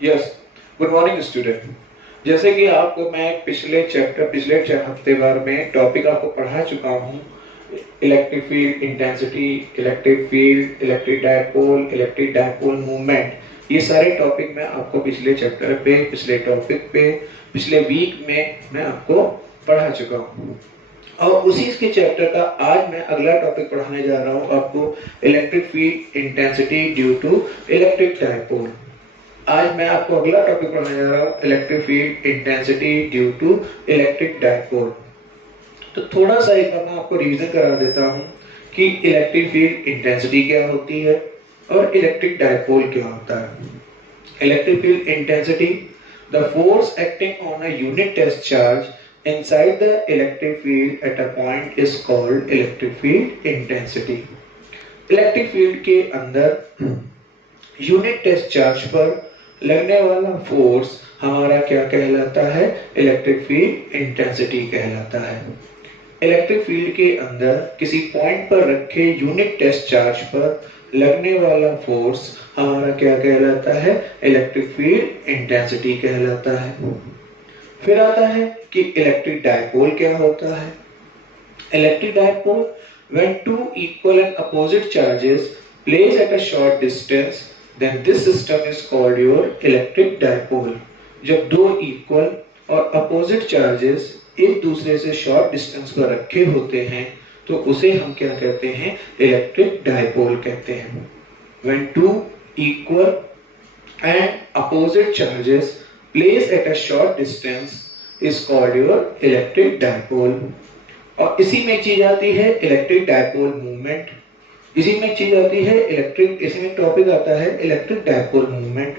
Yes, good morning student. जैसे कि आपको मैं पिछले हफ्ते भर में टॉपिक आपको पढ़ा चुका हूँ, electric field intensity, electric field, electric dipole movement, ये सारे टॉपिक मैं आपको पिछले चैप्टर पे, पिछले टॉपिक पे, पिछले वीक में मैं आपको पढ़ा चुका हूँ। और उसी के चैप्टर का आज मैं अगला टॉपिक पढ़ाने जा रहा हूँ आपको, electric field intensity due to electric dipole. आज मैं आपको अगला टॉपिक पढ़ाने जा रहा हूँ, electric field intensity due to electric dipole. तो थोड़ा सा एक बार मैं आपको रिवीजन करा देता हूँ कि इलेक्ट्रिक फील्ड इंटेंसिटी क्या होती है और इलेक्ट्रिक डायपोल क्या होता है। Electric field intensity, the force acting on a unit test charge inside the electric field at a point is called electric field intensity. Electric field के अंदर यूनिट टेस्ट चार्ज पर लगने वाला फोर्स हमारा क्या कहलाता है? इलेक्ट्रिक फील्ड इंटेंसिटी कहलाता है। इलेक्ट्रिक फील्ड के अंदर किसी पॉइंट पर रखे यूनिट टेस्ट चार्ज पर लगने वाला फोर्स हमारा क्या कहलाता है? इलेक्ट्रिक फील्ड इंटेंसिटी कहलाता है। फिर आता है कि इलेक्ट्रिक डायपोल क्या होता है। Electric dipole, when two equal and opposite charges placed at a short distance, then this system is called your electric dipole। जब दो इक्वल और अपोजिट चार्जेस एक दूसरे से शॉर्ट डिस्टेंस पर रखे होते हैं तो उसे हम क्या कहते हैं? इलेक्ट्रिक डायपोल कहते हैं। When two equal and opposite charges placed at a short distance is called your electric dipole। और इसी में चीज आती है इलेक्ट्रिक डायपोल मूवमेंट, इसी में चीज आती है इसी में टॉपिक आता है electric dipole movement.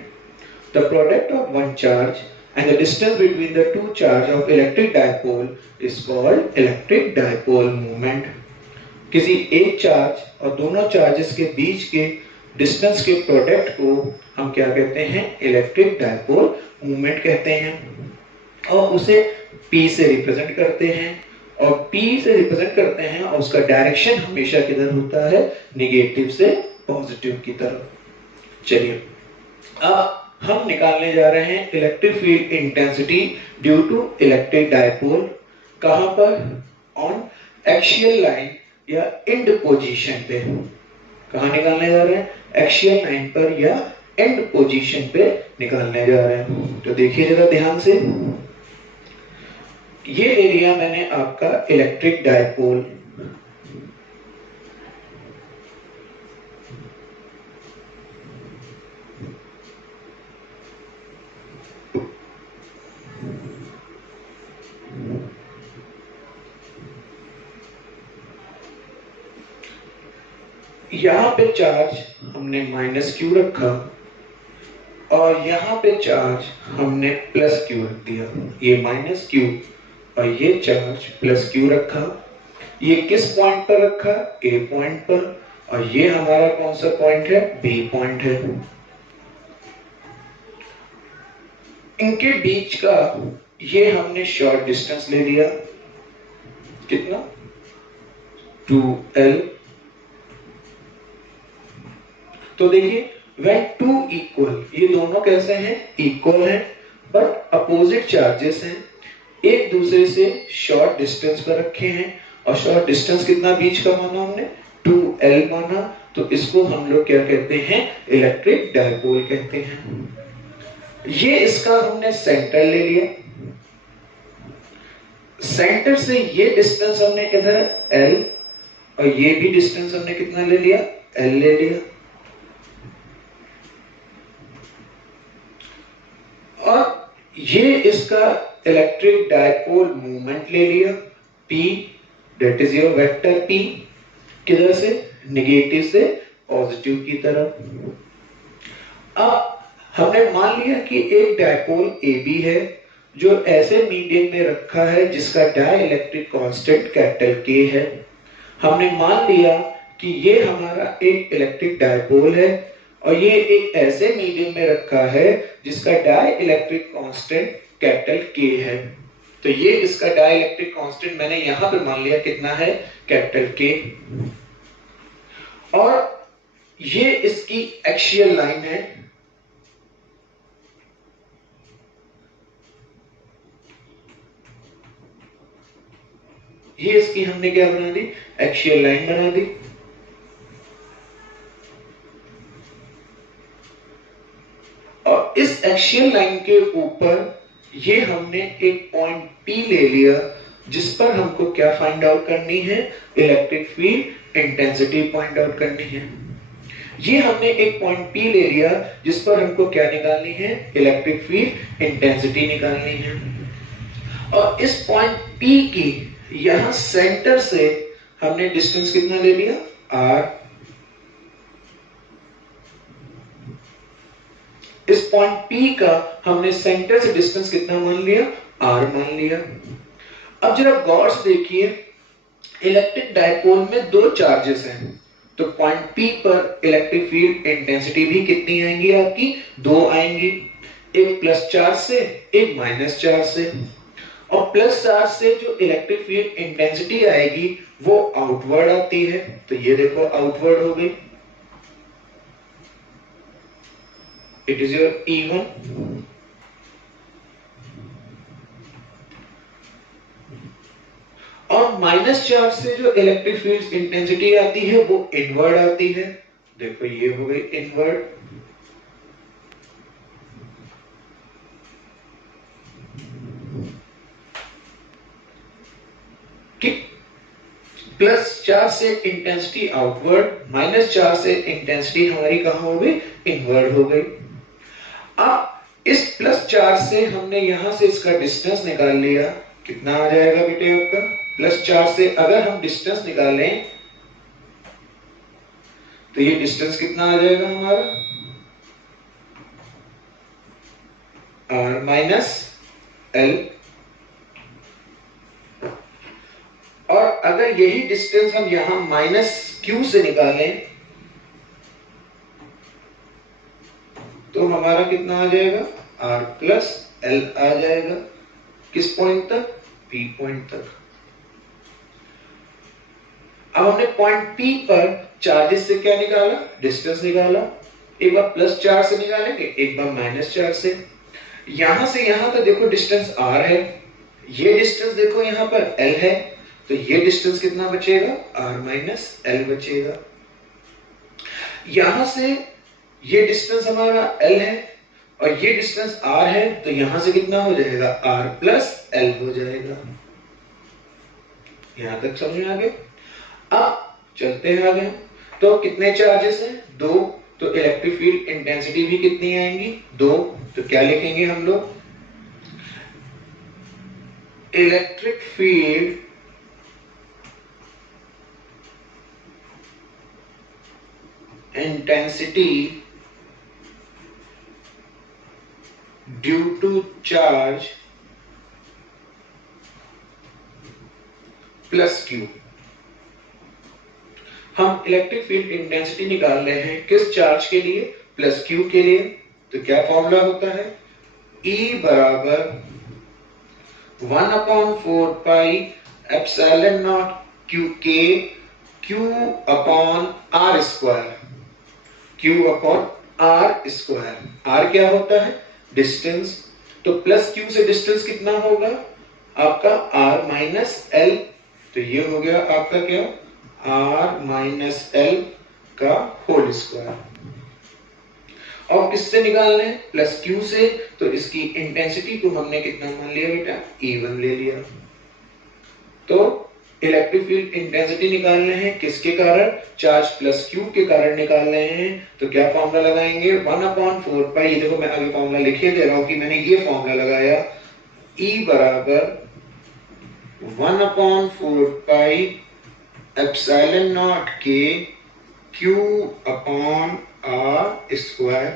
The product of one charge and the distance between the two charge of electric dipole is called electric dipole movement. किसी एक चार्ज और दोनों चार्जेस के बीच के डिस्टेंस के प्रोडक्ट को हम क्या कहते हैं? इलेक्ट्रिक डायपोल मूवमेंट कहते हैं। और उसे P से रिप्रेजेंट करते हैं, और P से रिप्रेजेंट करते हैं और उसका डायरेक्शन हमेशा किधर होता है? निगेटिव से पॉजिटिव की तरफ। चलिए अब हम निकालने जा रहे हैं electric field intensity due to electric dipole. कहां पर? ऑन एक्सियल लाइन या एंड पोजीशन पे। कहां निकालने जा रहे हैं? एक्सियल लाइन पर या एंड पोजीशन पे निकालने जा रहे हैं। तो देखिए जरा ध्यान से, ये एरिया मैंने आपका इलेक्ट्रिक डायपोल, यहां पे चार्ज हमने -Q रखा और यहां पे चार्ज हमने +Q रख दिया। ये -Q और ये चार्ज +Q रखा। ये किस पॉइंट पर रखा? A पॉइंट पर। और ये हमारा कौन सा पॉइंट है? B पॉइंट है। इनके बीच का ये हमने शॉर्ट डिस्टेंस ले लिया। कितना? 2L। तो देखिए when two equal, ये दोनों कैसे हैं? इक्वल हैं, बट अपोजिट चार्जेस हैं, एक दूसरे से शॉर्ट डिस्टेंस पर रखे हैं। और शॉर्ट डिस्टेंस कितना बीच का माना हमने? 2L माना। तो इसको हम लोग क्या कहते हैं? इलेक्ट्रिक डायपोल कहते हैं। ये इसका हमने सेंटर ले लिया, सेंटर से ये डिस्टेंस हमने किधर? L। और ये भी डिस्टेंस हमने कितना ले लिया? L ले लिया। और ये इसका इलेक्ट्रिक डायपोल मूवमेंट ले लिया, P, that is your vector P। किधर से? नेगेटिव से पॉजिटिव की तरफ। अब हमने मान लिया कि एक डायपोल AB है जो ऐसे मीडियम में रखा है जिसका डाइलेक्ट्रिक कांस्टेंट कैपिटल के है। हमने मान लिया कि ये हमारा एक इलेक्ट्रिक डायपोल है और ये एक ऐसे मीडियम में रखा है जिसका डाइलेक्ट्रिक कांस्टेंट कैपिटल के है। तो ये इसका डाइलेक्ट्रिक कांस्टेंट मैंने यहां पे मान लिया कितना है, कैपिटल के। और ये इसकी एक्सियल लाइन है, ये इसकी हमने क्या बना दी, एक्सियल लाइन बना दी। और इस एक्सियल लाइन के ऊपर ये हमने एक पॉइंट P ले लिया जिस पर हमको क्या फाइंड आउट करनी है, electric field intensity find out करनी है। ये हमने एक पॉइंट P ले लिया जिस पर हमको क्या निकालनी है, इलेक्ट्रिक फील्ड इंटेंसिटी निकालनी है। और इस पॉइंट P की यहां सेंटर से हमने डिस्टेंस कितना ले लिया, r। इस पॉइंट P का हमने सेंटर से डिस्टेंस कितना मान लिया, r मान लिया। अब जरा गौर से देखिए, इलेक्ट्रिक डायपोल में दो चार्जेस हैं, तो पॉइंट P पर इलेक्ट्रिक फील्ड इंटेंसिटी भी कितनी आएंगी आपकी, दो आएंगी, एक प्लस चार्ज से एक माइनस चार्ज से। और प्लस चार्ज से जो इलेक्ट्रिक फील्ड इंटेंसिटी आएगी वो आउटवर्ड आती है, तो ये देखो आउटवर्ड हो गई, इट इज योर E1। और माइनस चार्ज से जो इलेक्ट्रिक फील्ड इंटेंसिटी आती है वो इनवर्ड आती है, देखो ये हो गई इनवर्ड। प्लस चार्ज से इंटेंसिटी आउटवर्ड, माइनस चार्ज से इंटेंसिटी हमारी कहां हो गई, इनवर्ड हो गई। अब इस प्लस चार्ज से हमने यहां से इसका डिस्टेंस निकाल लिया, कितना आ जाएगा बेटे आपका, प्लस चार्ज से अगर हम डिस्टेंस निकालें तो ये डिस्टेंस कितना आ जाएगा हमारा, r माइनस l। और अगर यही डिस्टेंस हम यहां माइनस q से निकालें तो हमारा कितना आ जाएगा, r प्लस l आ जाएगा। किस पॉइंट तक, P पॉइंट तक। अब हमने पॉइंट P पर चार्जेस से क्या निकाला, डिस्टेंस निकाला। एक बार प्लस चार्ज से निकालेंगे, एक बार माइनस चार्ज से। यहां से यहां तक देखो डिस्टेंस r है, ये डिस्टेंस देखो यहां पर l है, तो ये डिस्टेंस कितना बचेगा, r माइनस l बचेगा। यहां से ये डिस्टेंस हमारा l है और ये डिस्टेंस r है, तो यहां से कितना हो जाएगा, r प्लस l हो जाएगा। यहां तक समझ में आ गए। अब चलते हैं आगे। तो कितने चार्जेस हैं, दो, तो इलेक्ट्रिक फील्ड इंटेंसिटी भी कितनी आएंगी, दो। तो क्या लिखेंगे हम लोग, electric field intensity due to charge plus Q। हम इलेक्ट्रिक फील्ड इंटेंसिटी निकाल रहे हैं किस चार्ज के लिए, प्लस Q के लिए। तो क्या फॉर्मूला होता है, E बराबर 1/4 पाई एप्सिलॉन नॉट Q के Q upon R square, Q upon R square. R क्या होता है, डिस्टेंस, तो प्लस Q से डिस्टेंस कितना होगा आपका, R माइनस L। तो ये हो गया आपका क्या, R माइनस L का होल स्क्वायर। और किससे निकालना है, प्लस Q से, तो इसकी इंटेंसिटी को हमने कितना मान लिया बेटा, E1 ले लिया। तो इलेक्ट्रिक फील्ड इंटेंसिटी निकाल रहे हैं किसके कारण, चार्ज प्लस Q के कारण निकाल रहे हैं। तो क्या फॉर्मूला लगाएंगे, 1/4 पाई, देखो मैं आगे फॉर्मूला लिखे दे रहा हूं कि मैंने ये फॉर्मूला लगाया, E बराबर 1/4 पाई एप्सिलॉन नॉट के Q upon R square.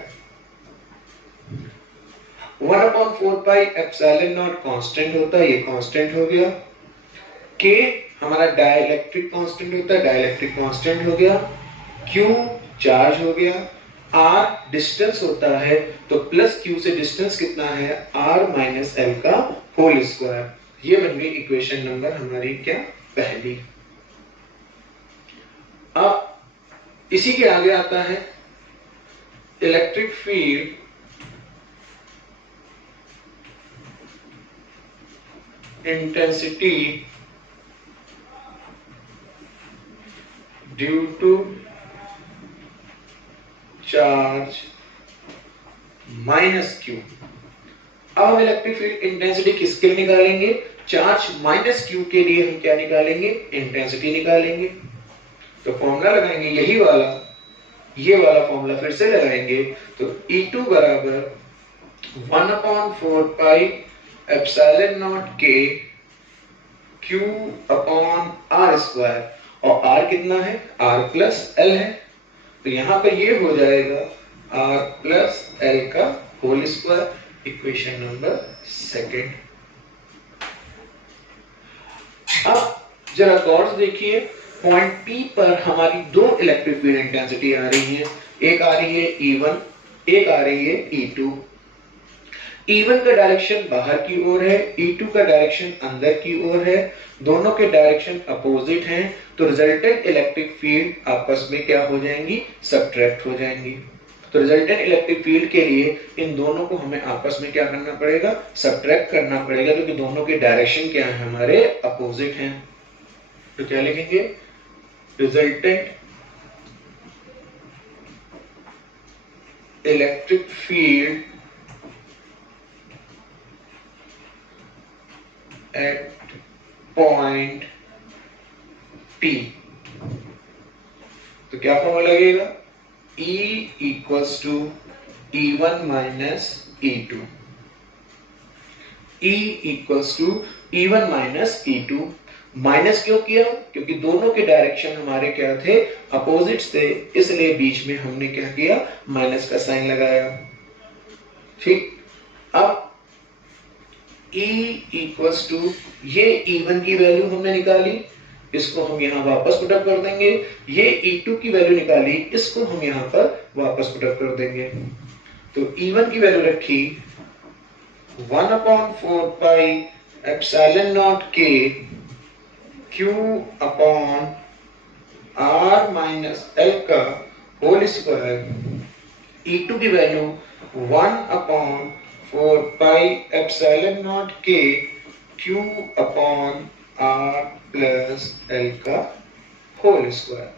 1/4πε0 constant होता है, ये कांस्टेंट हो गया। K हमारा डाइलेक्ट्रिक कांस्टेंट होता है, डाइलेक्ट्रिक कांस्टेंट हो गया। Q चार्ज हो गया। R डिस्टेंस होता है, तो प्लस Q से डिस्टेंस कितना है, R माइनस L का होल स्क्वायर। ये बन गई इक्वेशन नंबर हमारी क्या, पहली। अब इसी के आगे आता है electric field intensity due to charge minus Q. अब हम इलेक्ट्रिक फील्ड इंटेंसिटी किसके लिए निकालेंगे, चार्ज माइनस क्यू के लिए हम क्या निकालेंगे, इंटेंसिटी निकालेंगे। तो फॉर्मूला लगाएंगे यही वाला, ये वाला फॉर्मूला फिर से लगाएंगे। तो E2 बराबर 1/4πε0 के Q अपॉन R स्क्वायर, और R कितना है, R प्लस L है। तो यहां पर ये हो जाएगा R प्लस L का whole square, equation number second. अब जरा गौर से देखिए, पॉइंट P पर हमारी दो इलेक्ट्रिक फील्ड इंटेंसिटी आ रही है, एक आ रही है E1, एक आ रही है E2। E1 का डायरेक्शन बाहर की ओर है, E2 का डायरेक्शन अंदर की ओर है, दोनों के डायरेक्शन अपोजिट हैं, तो रिजल्टेंट इलेक्ट्रिक फील्ड आपस में क्या हो जाएंगी, सब्ट्रैक्ट हो जाएंगी। तो रिजल्टेंट इलेक्ट्रिक फील्ड के लिए इन दोनों को हमें आपस में क्या करना पड़ेगा, सब्ट्रैक्ट करना पड़ेगा, क्योंकि दोनों के डायरेक्शन क्या है, हमारे अपोजिट हैं। तो क्या लिखेंगे, resultant electric field at point P। तो क्या फॉर्मूला लगेगा, E equals to E1 minus E2। E equals to E1 minus E2। Minus क्यों किया, क्योंकि दोनों के डायरेक्शन हमारे क्या थे, अपोजिट थे, इसलिए बीच में हमने क्या किया, माइनस का साइन लगाया। ठीक, अब E इक्वल्स टू, ये E1 की वैल्यू हमने निकाली, इसको हम यहां वापस पुटअप कर देंगे। ये E2 की वैल्यू निकाली, इसको हम यहां पर वापस पुटअप कर देंगे। तो E1 की वैल्यू रखी 1/4πε0 के Q upon R minus L का होल स्क्वायर। E2 की वैल्यू 1/4πε0 के Q upon R plus L का होल स्क्वायर।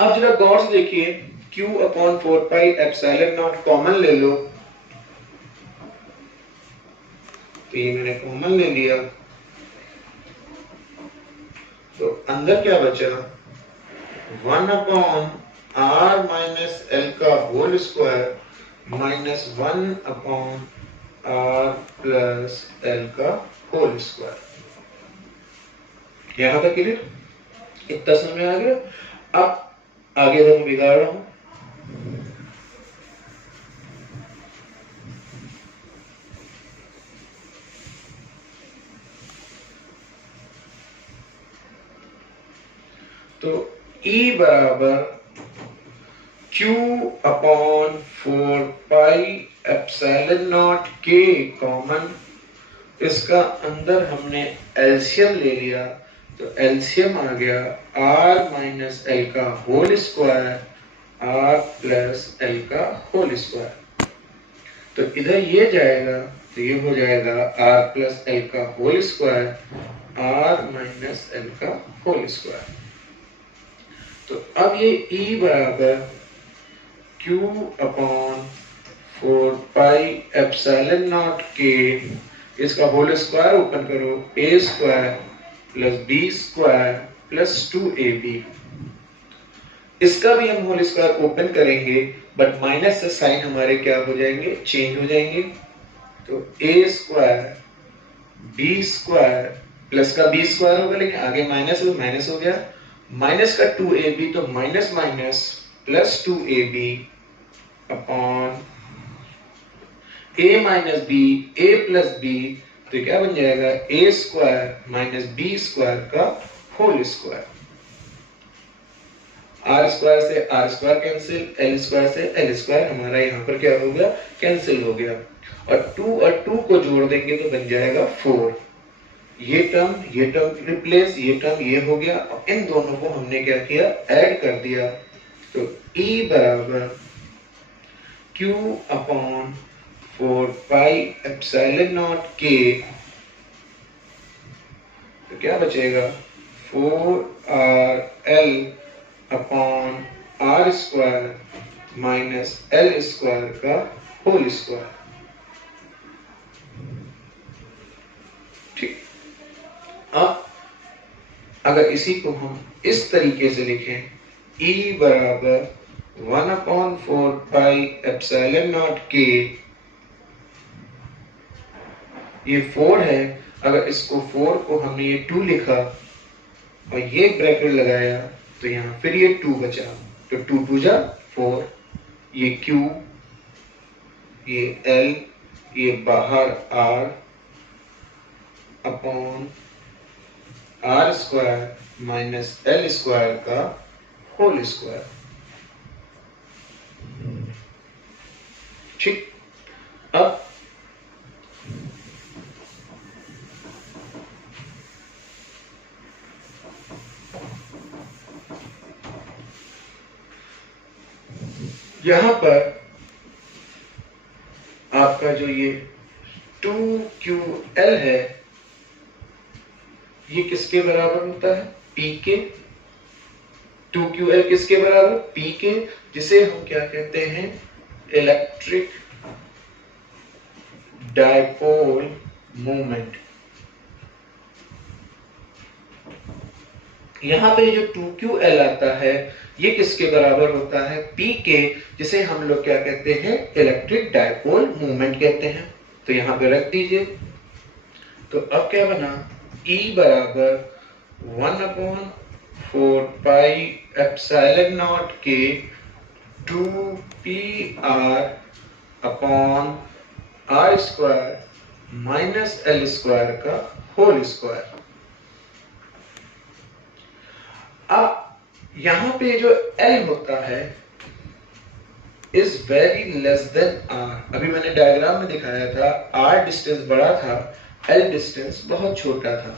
अब जरा गौर से देखिए, Q अपॉन 4πε0 कॉमन ले लो, तो ये मैंने कॉमन ले लिया, तो अंदर क्या बचा, 1/R माइनस L का whole square minus 1/R plus L का होल स्क्वायर। यहां तक क्लियर, इतना समझ में आ गया। अब आगे मैं बिगाड़ रहा हूं, तो E बराबर Q अपॉन 4πε0 के कॉमन, इसका अंदर हमने एलसीएम ले लिया, तो एलसीएम आ गया R माइनस L का whole square, R plus L का होल स्क्वायर। तो इधर ये जाएगा, तो ये हो जाएगा R प्लस L का whole square, R minus L का होल स्क्वायर। तो अब ये E बराबर Q अपॉन 4πε0 के, इसका होल स्क्वायर ओपन करो, a square plus b square plus 2ab। इसका भी हम होल स्क्वायर ओपन करेंगे, बट माइनस से साइन हमारे क्या हो जाएंगे, चेंज हो जाएंगे। तो a square b square plus का b स्क्वायर होगा, लेकिन आगे माइनस हो गया, माइनस का 2ab, तो minus minus plus 2ab upon a minus b a plus b, तो क्या बन जाएगा a square minus b square का होल स्क्वायर। आर स्क्वायर से R square cancel, L square से एल स्क्वायर हमारा यहाँ पर क्या हो गया, कैंसिल हो गया। और 2 को जोड़ देंगे तो बन जाएगा 4। ये टर्म रिप्लेस, ये टर्म ये हो गया। अब इन दोनों को हमने क्या किया, ऐड कर दिया। तो E बराबर Q upon 4 pi epsilon naught K, तो क्या बचेगा 4RL upon R square minus L square का होल स्क्वायर। ठीक, अब अगर इसी को हम इस तरीके से लिखें, E बराबर 1 upon 4 pi epsilon naught K, ये 4 है, अगर इसको 4 को हमने ये 2 लिखा और ये ब्रैकेट लगाया तो यहाँ फिर ये 2 बचा, तो 2 2 जा 4, ये Q, ये L, ये बाहर R upon R square minus L square का होल स्क्वायर। ठीक, अब यहां पर आपका जो ये 2QL है, ये किसके बराबर होता है, P के। 2QL किसके बराबर, P के, जिसे हम क्या कहते हैं, इलेक्ट्रिक डायपोल मोमेंट। यहां पे जो 2QL आता है ये किसके बराबर होता है, P के, जिसे हम लोग क्या कहते हैं, इलेक्ट्रिक डायपोल मोमेंट कहते हैं। तो यहां पे रख दीजिए। तो अब क्या बना, E बराबर 1 upon 4 pi epsilon naught K 2PR upon R square minus L square का होल स्क्वायर। अब यहां पे जो L होता है is very less than R। अभी मैंने डायग्राम में दिखाया था R डिस्टेंस बड़ा था, L डिस्टेंस बहुत छोटा था।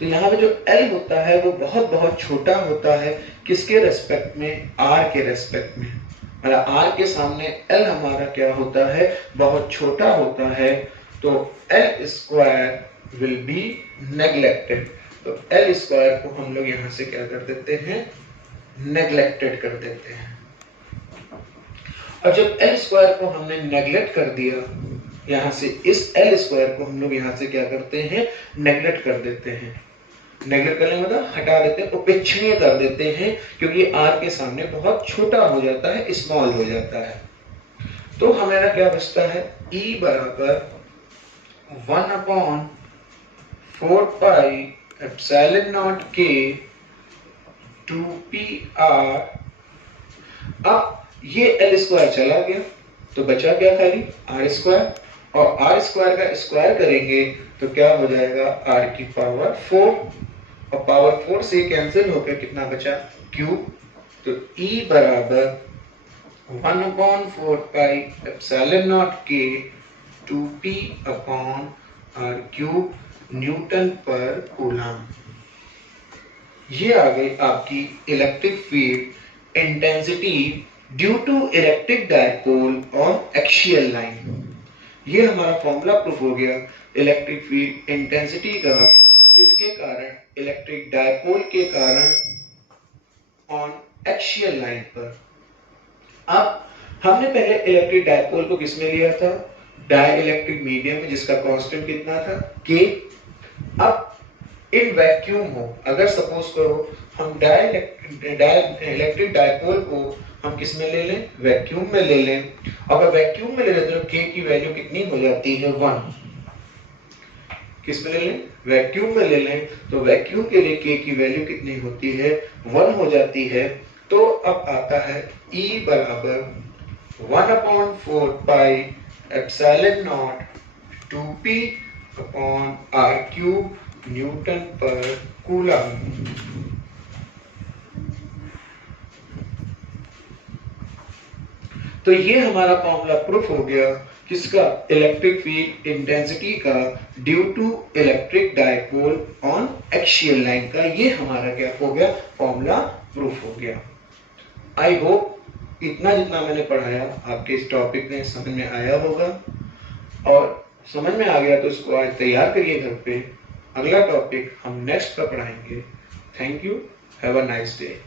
तो यहाँ पे जो L होता है वो बहुत बहुत छोटा होता है, किसके रेस्पेक्ट में, R के रेस्पेक्ट में। मतलब R के सामने L हमारा क्या होता है, बहुत छोटा होता है। तो L square will be neglected. तो L स्क्वायर को हम लोग यहाँ से क्या कर देते हैं, नेग्लेक्टेड कर देते हैं। और जब L स्क्वायर को हमने नेग्लेक्ट कर दिया, यहाँ से इस L स्क्वायर को हम लोग यहाँ से क्या करते हैं, नेग्लेक्ट कर देते हैं। नेग्लेक्ट करने मतलब हटा देते हैं, उपेक्षणीय कर देते हैं, क्योंकि R के सामने बहुत छोटा हो जाता है, स्मॉल हो जाता है। तो हमारा क्या बचता है, E बराबर 1 upon 4 pi epsilon naught K 2PR। अब ये L स्क्वायर चला गया तो बचा क्या, खाली R स्क्वायर, और R स्क्वायर का स्क्वायर करेंगे तो क्या हो जाएगा, R की पावर 4, और पावर 4 से कैंसिल होकर कितना बचा, Q। तो E बराबर 1 upon 4 pi epsilon naught K 2P upon R cube newton पर कूलम। ये आ गई आपकी electric field intensity due to electric dipole और एक्सियल लाइन। ये हमारा फॉर्मूला प्रूफ हो गया इलेक्ट्रिक फील्ड इंटेंसिटी का, किसके कारण, इलेक्ट्रिक डायपोल के कारण ऑन एक्सियल लाइन पर। अब हमने पहले इलेक्ट्रिक डायपोल को किसमें लिया था, डाइलेक्ट्रिक मीडियम में, जिसका कांस्टेंट कितना था, K। अब इन वैक्यूम हो, अगर सपोज करो हम इलेक्ट्रिक डायपोल को हम किस में ले लें, वैक्यूम में ले लें। अगर वैक्यूम में ले लेते तो K की वैल्यू कितनी हो जाती है, 1। किस में ले लें, वैक्यूम में ले लें, तो वैक्यूम के लिए K की वैल्यू कितनी होती है, 1 हो जाती है। तो अब आता है E बराबर 1 upon 4 pi epsilon naught 2p upon r cube newton पर कूलम। तो ये हमारा फॉर्मूला प्रूफ हो गया किसका, इलेक्ट्रिक फील्ड इंटेंसिटी का due to electric dipole on axial line का। ये हमारा क्या हो गया, फॉर्मूला प्रूफ हो गया। आई होप इतना जितना मैंने पढ़ाया आपके इस टॉपिक में समझ में आया होगा, और समझ में आ गया तो इसको आज तैयार करिए घर पे। अगला टॉपिक हम नेक्स्ट का पढ़ाएंगे। Thank you, have a nice day.